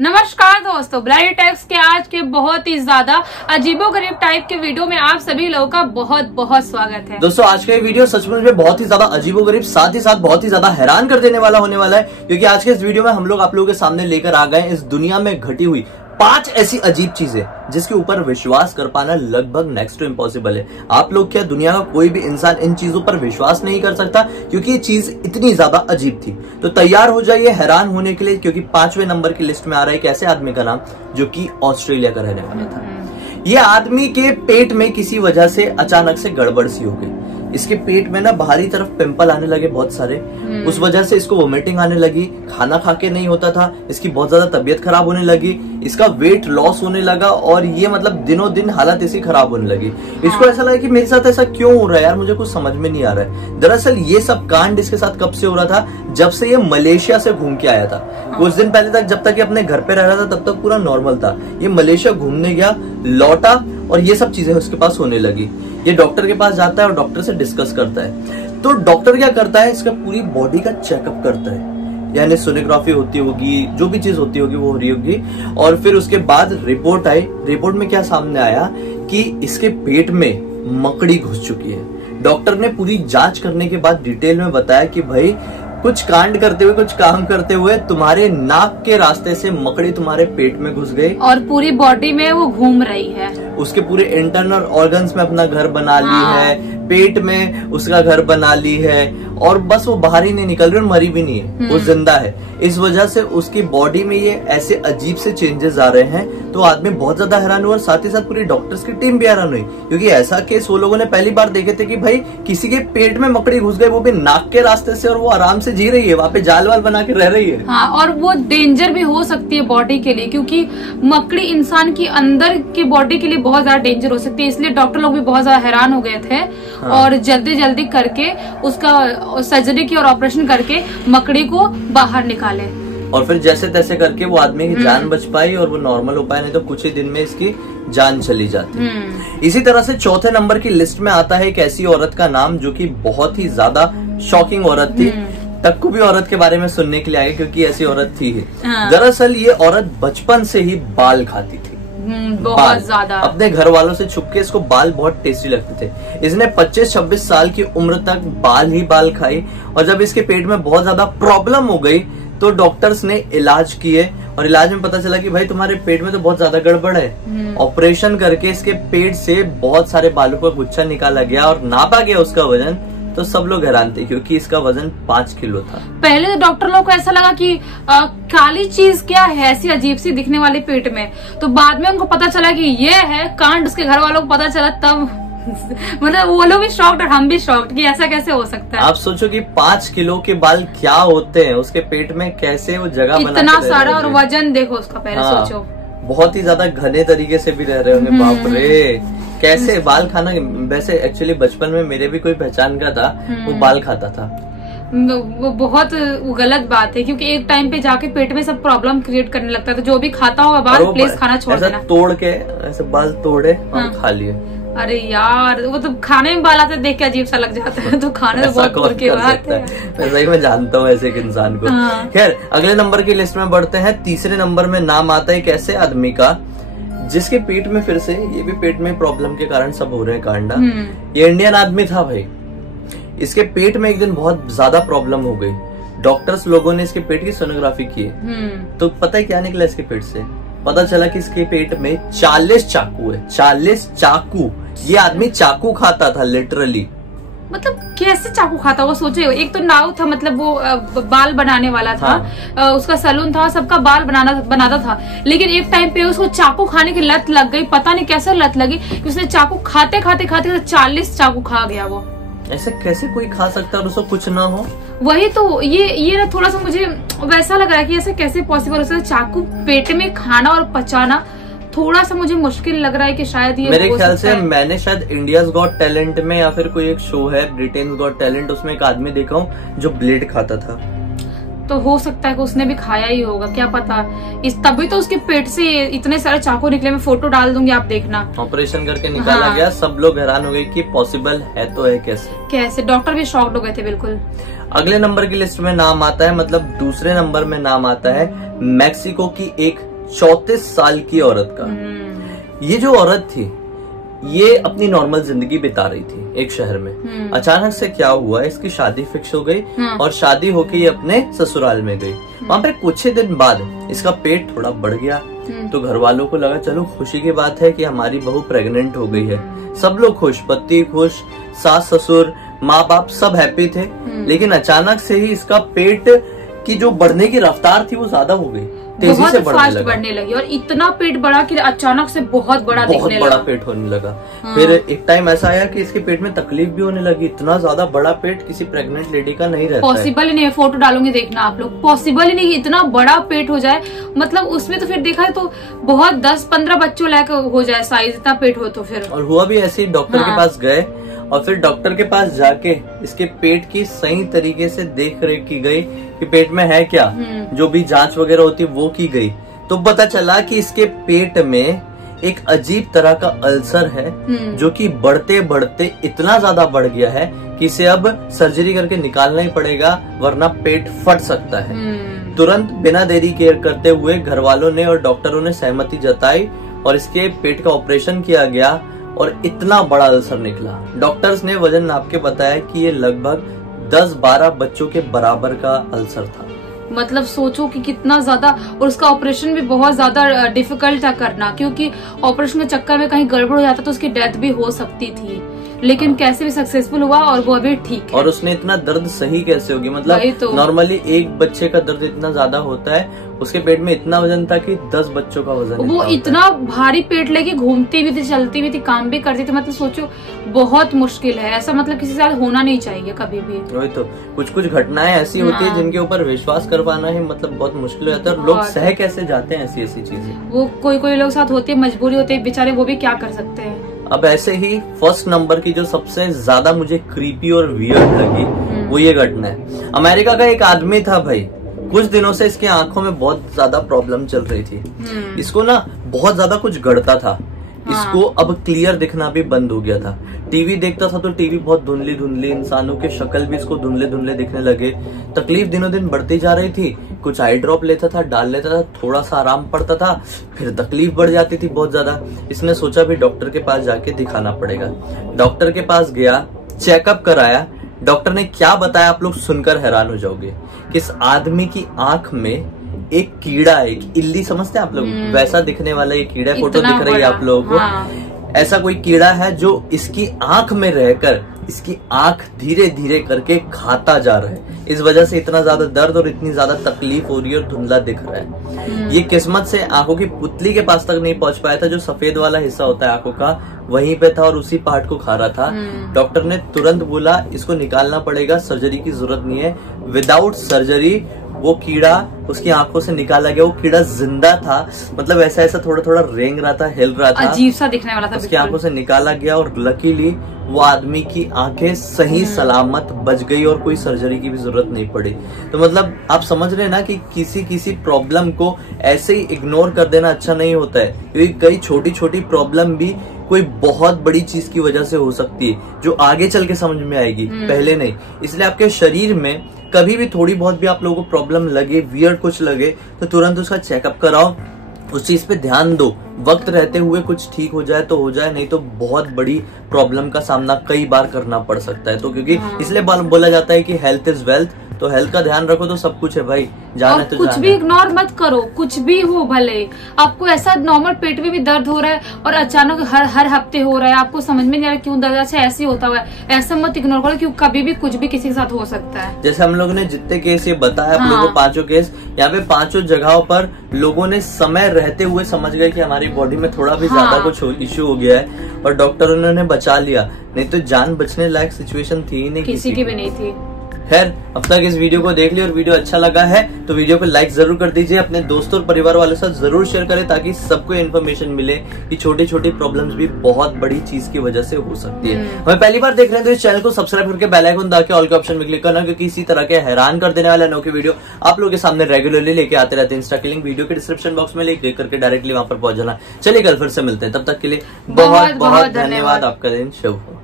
नमस्कार दोस्तों, blind takes के आज के बहुत ही ज्यादा अजीबोगरीब टाइप के वीडियो में आप सभी लोगों का बहुत बहुत स्वागत है। दोस्तों आज का ये वीडियो सचमुच में बहुत ही ज्यादा अजीबोगरीब साथ ही साथ बहुत ही ज्यादा हैरान कर देने वाला होने वाला है, क्योंकि आज के इस वीडियो में हम लोग आप लोगों के सामने लेकर आ गए इस दुनिया में घटी हुई 5 ऐसी अजीब चीजें जिसके ऊपर विश्वास कर पाना लगभग नेक्स्ट टू इम्पॉसिबल है। आप लोग क्या, दुनिया का कोई भी इंसान इन चीजों पर विश्वास नहीं कर सकता क्योंकि ये चीज इतनी ज्यादा अजीब थी। तो तैयार हो जाइए हैरान होने के लिए, क्योंकि 5वें नंबर की लिस्ट में आ रहा है एक ऐसे आदमी का नाम जो कि ऑस्ट्रेलिया का रहने वाला था। ये आदमी के पेट में किसी वजह से अचानक से गड़बड़ सी हो गई। इसके पेट में ना बाहरी तरफ पिंपल आने लगे बहुत सारे। उस वजह से इसको वोमिटिंग आने लगी, खाना खा के नहीं होता था, इसकी बहुत ज्यादा तबीयत खराब होने लगी, इसका वेट लॉस होने लगा और ये मतलब दिनों दिन हालत इसकी खराब होने लगी। इसको ऐसा लगा कि मेरे साथ ऐसा क्यों हो रहा है यार, मुझे कुछ समझ में नहीं आ रहा है। दरअसल ये सब कांड इसके साथ कब से हो रहा था, जब से ये मलेशिया से घूम के आया था। कुछ दिन पहले तक जब तक ये अपने घर पे रह रहा था तब तक पूरा नॉर्मल था। ये मलेशिया घूमने गया, लौटा और ये सब चीजें उसके पास होने लगी। ये डॉक्टर के पास जाता है और डॉक्टर से डिस्कस करता है। तो डॉक्टर क्या करता है, इसका पूरी बॉडी का चेकअप करता है, यानी सोनोग्राफी होती होगी, जो भी चीज होती होगी वो हो रही होगी। और फिर उसके बाद रिपोर्ट आई। रिपोर्ट में क्या सामने आया कि इसके पेट में मकड़ी घुस चुकी है। डॉक्टर ने पूरी जांच करने के बाद डिटेल में बताया कि भाई कुछ कांड करते हुए, कुछ काम करते हुए तुम्हारे नाक के रास्ते से मकड़ी तुम्हारे पेट में घुस गई और पूरी बॉडी में वो घूम रही है। उसके पूरे इंटरनल ऑर्गन्स में अपना घर बना ली है, पेट में उसका घर बना ली है और बस वो बाहर ही नहीं निकल रही और मरी भी नहीं है, वो जिंदा है। इस वजह से उसकी बॉडी में ये ऐसे अजीब से चेंजेस आ रहे हैं। तो आदमी बहुत ज्यादा हैरान हुआ और साथ ही साथ पूरी डॉक्टर्स की टीम भी हैरान हुई, क्योंकि ऐसा केस वो लोगों ने पहली बार देखे थे कि भाई किसी के पेट में मकड़ी घुस गई, वो भी नाक के रास्ते से, और वो आराम से जी रही है, वहाँ पे जाल वाल बना के रह रही है। हाँ, और वो डेंजर भी हो सकती है बॉडी के लिए, क्योंकि मकड़ी इंसान की अंदर की बॉडी के लिए बहुत ज्यादा डेंजर हो सकती है। इसलिए डॉक्टर लोग भी बहुत ज्यादा हैरान हो गए थे। हाँ। और जल्दी जल्दी करके उसका सर्जरी की और ऑपरेशन करके मकड़ी को बाहर निकाले और फिर जैसे तैसे करके वो आदमी की जान बच पाई और वो नॉर्मल हो पाया, नहीं तो कुछ ही दिन में इसकी जान चली जाती। इसी तरह से चौथे नंबर की लिस्ट में आता है एक ऐसी औरत का नाम जो कि बहुत ही ज्यादा शॉकिंग औरत थी। तक्कू भी औरत के बारे में सुनने के लिए आए क्योंकि ऐसी औरत थी। हाँ। दरअसल ये औरत बचपन से ही बाल खाती थी, बहुत ज्यादा। अपने घर वालों से छुप के इसको बाल बहुत टेस्टी लगते थे। इसने 25-26 साल की उम्र तक बाल ही बाल खाई और जब इसके पेट में बहुत ज्यादा प्रॉब्लम हो गई तो डॉक्टर्स ने इलाज किए और इलाज में पता चला कि भाई तुम्हारे पेट में तो बहुत ज्यादा गड़बड़ है। ऑपरेशन करके इसके पेट से बहुत सारे बालों का गुच्छा निकाला गया और नापा गया उसका वजन। तो सब लोग हैरान थे क्योंकि इसका वजन 5 किलो था। पहले तो डॉक्टर लोग को ऐसा लगा कि काली चीज क्या है ऐसी अजीब सी दिखने वाली पेट में। तो बाद में उनको पता चला कि ये है कांड। उसके घर वालों को पता चला तब मतलब वो लोग भी शॉक्ड और हम भी शॉक्ड कि ऐसा कैसे हो सकता है। आप सोचो कि 5 किलो के बाल क्या होते हैं उसके पेट में, कैसे वो जगह बना इतना सारा, और वजन देखो उसका पहले। हाँ, सोचो बहुत ही ज्यादा घने तरीके से भी रह रहे होंगे। बाप रे, कैसे बाल खाना। वैसे एक्चुअली बचपन में मेरे भी कोई पहचान का था, वो बाल खाता था। वो बहुत गलत बात है, क्योंकि एक टाइम पे जाके पेट में सब प्रॉब्लम क्रिएट करने लगता है। तो जो भी खाता होगा बाल प्लीज खाना छोड़ देना। तोड़ के ऐसे बाल तोड़े और खा लिए। अरे यार, वो तो खाने में बाल आते देख के अजीब सा लग जाता है। तो खाने तो बहुत दूर की बात है। सही में जानता हूँ ऐसे एक इंसान को। हाँ। खैर अगले नंबर की लिस्ट में बढ़ते हैं। तीसरे नंबर में नाम आता है एक ऐसे आदमी का जिसके पेट में फिर से, ये भी पेट में प्रॉब्लम के कारण सब हो रहे हैं कांडा। ये इंडियन आदमी था भाई। इसके पेट में एक दिन बहुत ज्यादा प्रॉब्लम हो गई। डॉक्टर्स लोगों ने इसके पेट की सोनोग्राफी की तो पता है क्या निकला इसके पेट से। पता चला कि इसके पेट में 40 चाकू है। 40 चाकू। ये आदमी चाकू खाता था लिटरली। मतलब कैसे चाकू खाता? वो सोचे, एक तो नाव था, मतलब वो बाल बनाने वाला था। हाँ। उसका सैलून था, सबका बाल बनाता था। लेकिन एक टाइम पे उसको चाकू खाने की लत लग गई। पता नहीं कैसे लत लगी कि उसने चाकू खाते खाते 40 चाकू खा गया वो। ऐसे कैसे कोई खा सकता है और उसको कुछ ना हो? वही तो ये ना थोड़ा सा मुझे वैसा लग रहा है कि ऐसे कैसे पॉसिबल हो सकता है चाकू पेट में खाना और पचाना। थोड़ा सा मुझे मुश्किल लग रहा है कि शायद ये मेरे ख्याल से मैंने शायद इंडियाज गॉट टैलेंट में या फिर कोई एक शो है ब्रिटेन गॉट टैलेंट, उसमें एक आदमी देखा हूँ जो ब्लेड खाता था। तो हो सकता है कि उसने भी खाया ही होगा, क्या पता। इस तभी तो उसके पेट से इतने सारे चाकू निकले। मैं फोटो डाल दूंगी, आप देखना। ऑपरेशन करके निकाला गया। सब लोग हैरान हो गए कि पॉसिबल है तो है कैसे। डॉक्टर भी शॉक्ड हो गए थे बिल्कुल। अगले नंबर की लिस्ट में नाम आता है, मतलब दूसरे नंबर में नाम आता है मैक्सिको की एक 34 साल की औरत का। ये जो औरत थी ये अपनी नॉर्मल जिंदगी बिता रही थी एक शहर में। अचानक से क्या हुआ, इसकी शादी फिक्स हो गई और शादी होके ये अपने ससुराल में गई। वहां पे कुछ ही दिन बाद इसका पेट थोड़ा बढ़ गया, तो घर वालों को लगा चलो खुशी की बात है कि हमारी बहू प्रेग्नेंट हो गई है। सब लोग खुश, पति खुश, सास ससुर माँ बाप सब हैप्पी थे। लेकिन अचानक से ही इसका पेट की जो बढ़ने की रफ्तार थी वो ज्यादा हो गई, तेजी से बढ़ने लगी और इतना पेट बढ़ा कि अचानक से बहुत बड़ा पेट होने लगा। फिर एक टाइम ऐसा आया कि इसके पेट में तकलीफ भी होने लगी। इतना ज्यादा बड़ा पेट किसी प्रेग्नेंट लेडी का नहीं रहता, पॉसिबल ही नहीं है। फोटो डालूंगी देखना आप लोग, पॉसिबल ही नहीं इतना बड़ा पेट हो जाए। मतलब उसमें तो फिर देखा है तो बहुत 10-15 बच्चों लायक हो जाए साइज, इतना पेट हो तो फिर। और हुआ भी ऐसे ही, डॉक्टर के पास गए और फिर डॉक्टर के पास जाके इसके पेट की सही तरीके से देख रेख की गई कि पेट में है क्या, जो भी जांच वगैरह होती है वो की गई। तो पता चला कि इसके पेट में एक अजीब तरह का अल्सर है जो कि बढ़ते बढ़ते इतना ज्यादा बढ़ गया है कि इसे अब सर्जरी करके निकालना ही पड़ेगा, वरना पेट फट सकता है। तुरंत बिना देरी करते हुए घर वालों ने और डॉक्टरों ने सहमति जताई और इसके पेट का ऑपरेशन किया गया और इतना बड़ा अल्सर निकला। डॉक्टर्स ने वजन नाप के बताया कि ये लगभग 10-12 बच्चों के बराबर का अल्सर था। मतलब सोचो कि कितना ज्यादा, और उसका ऑपरेशन भी बहुत ज्यादा डिफिकल्ट था करना, क्योंकि ऑपरेशन के चक्कर में कहीं गड़बड़ हो जाता तो उसकी डेथ भी हो सकती थी। लेकिन कैसे भी सक्सेसफुल हुआ और वो अभी ठीक है। और उसने इतना दर्द सही कैसे होगी, मतलब तो नॉर्मली एक बच्चे का दर्द इतना ज्यादा होता है, उसके पेट में इतना वजन था कि 10 बच्चों का वजन। वो इतना भारी पेट लेके घूमती भी थी, चलती भी थी, काम भी करती थी। मतलब सोचो बहुत मुश्किल है ऐसा, मतलब किसी के साथ होना नहीं चाहिए कभी भी। वही तो, कुछ कुछ घटनाएं ऐसी होती है जिनके ऊपर विश्वास कर पाना ही मतलब बहुत मुश्किल हो जाता है। लोग सह कैसे जाते हैं ऐसी ऐसी चीजें। वो कोई लोग साथ होती है, मजबूरी होती है बेचारे, वो भी क्या कर सकते हैं। अब ऐसे ही फर्स्ट नंबर की जो सबसे ज्यादा मुझे क्रीपी और वियर्ड लगी वो ये घटना है। अमेरिका का एक आदमी था भाई, कुछ दिनों से इसकी आंखों में बहुत ज्यादा प्रॉब्लम चल रही थी। इसको ना बहुत ज्यादा कुछ गड़ता था। इसको अब क्लियर दिखना भी बंद हो गया था। टीवी देखता था तो टीवी बहुत धुंधली धुंधली, इंसानों के शक्ल भी इसको धुंधले धुंधले दिखने लगे। तकलीफ दिनों दिन बढ़ती जा रही थी। कुछ आई ड्रॉप लेता था, डाल लेता था, थोड़ा सा आराम पड़ता था, फिर तकलीफ बढ़ जाती थी बहुत ज्यादा। इसने सोचा भी डॉक्टर के पास जाके दिखाना पड़ेगा। डॉक्टर के पास गया, चेकअप कराया। डॉक्टर ने क्या बताया आप लोग सुनकर हैरान हो जाओगे कि इस आदमी की आंख में एक कीड़ा है, एक इल्ली समझते हैं आप लोग, वैसा दिखने वाला ये कीड़ा है। फोटो दिख रही है आप लोगों को। ऐसा कोई कीड़ा है जो इसकी आंख में रहकर इसकी आंख धीरे धीरे करके खाता जा रहा है। इस वजह से इतना ज्यादा दर्द और इतनी ज्यादा तकलीफ हो रही है और धुंधला दिख रहा है। ये किस्मत से आंखों की पुतली के पास तक नहीं पहुंच पाया था, जो सफेद वाला हिस्सा होता है आंखों का, वहीं पे था और उसी पार्ट को खा रहा था। डॉक्टर ने तुरंत बोला इसको निकालना पड़ेगा, सर्जरी की जरूरत नहीं है। विदाउट सर्जरी वो कीड़ा उसकी आंखों से निकाला गया। वो कीड़ा जिंदा था, मतलब ऐसा ऐसा थोड़ा थोड़ा रेंग रहा था, हिल रहा था, अजीब सा दिखने वाला था। उसकी आंखों से निकाला गया और लकीली वो आदमी की आंखें सही सलामत बच गई और कोई सर्जरी की भी जरूरत नहीं पड़ी। तो मतलब आप समझ रहे हैं ना कि किसी प्रॉब्लम को ऐसे ही इग्नोर कर देना अच्छा नहीं होता है, क्योंकि कई छोटी छोटी प्रॉब्लम भी कोई बहुत बड़ी चीज की वजह से हो सकती है, जो आगे चल के समझ में आएगी, पहले नहीं। इसलिए आपके शरीर में कभी भी थोड़ी बहुत भी आप लोगों को प्रॉब्लम लगे, वियर्ड कुछ लगे, तो तुरंत उसका चेकअप कराओ, उस चीज पे ध्यान दो। वक्त रहते हुए कुछ ठीक हो जाए तो हो जाए, नहीं तो बहुत बड़ी प्रॉब्लम का सामना कई बार करना पड़ सकता है। तो क्योंकि इसलिए बोला जाता है कि हेल्थ इज वेल्थ, तो हेल्थ का ध्यान रखो तो सब कुछ है भाई। जाना तो कुछ भी इग्नोर मत करो, कुछ भी हो, भले आपको ऐसा नॉर्मल पेट में भी दर्द हो रहा है और अचानक हर हफ्ते हो रहा है, आपको समझ में नहीं आ रहा क्यों दर्द, अच्छा ऐसे होता हुआ है, ऐसा मत इग्नोर करो, क्योंकि कभी भी कुछ भी किसी के साथ हो सकता है। जैसे हम लोगों ने जितने केस ये बताया आप लोगों को, 5 केस, यहाँ पे 5 जगहों पर लोगों ने समय रहते हुए समझ गए कि हमारी बॉडी में थोड़ा भी ज्यादा कुछ इश्यू हो गया है और डॉक्टरों ने बचा लिया, नहीं तो जान बचने लायक सिचुएशन थी ही नहीं, किसी की भी नहीं थी। खैर, अब तक इस वीडियो को देख लिया और वीडियो अच्छा लगा है तो वीडियो को लाइक जरूर कर दीजिए, अपने दोस्तों और परिवार वालों के साथ जरूर शेयर करें, ताकि सबको इन्फॉर्मेशन मिले कि छोटी छोटी प्रॉब्लम्स भी बहुत बड़ी चीज की वजह से हो सकती है। हमें पहली बार देख रहे हैं तो इस चैनल को सब्सक्राइब करके बेल आइकन दबा के ऑल के ऑप्शन में क्लिक करना, क्योंकि इसी तरह के हैरान कर देने वाले अनोखे वीडियो आप लोगों के सामने रेगुलरली लेके आते रहते हैं। इंस्टा की लिंक वीडियो के डिस्क्रिप्शन बॉक्स में क्लिक करके डायरेक्टली वहां पर पहुंच जाना। चलिए कल फिर से मिलते हैं, तब तक के लिए बहुत बहुत धन्यवाद। आपका दिन शुभ हो।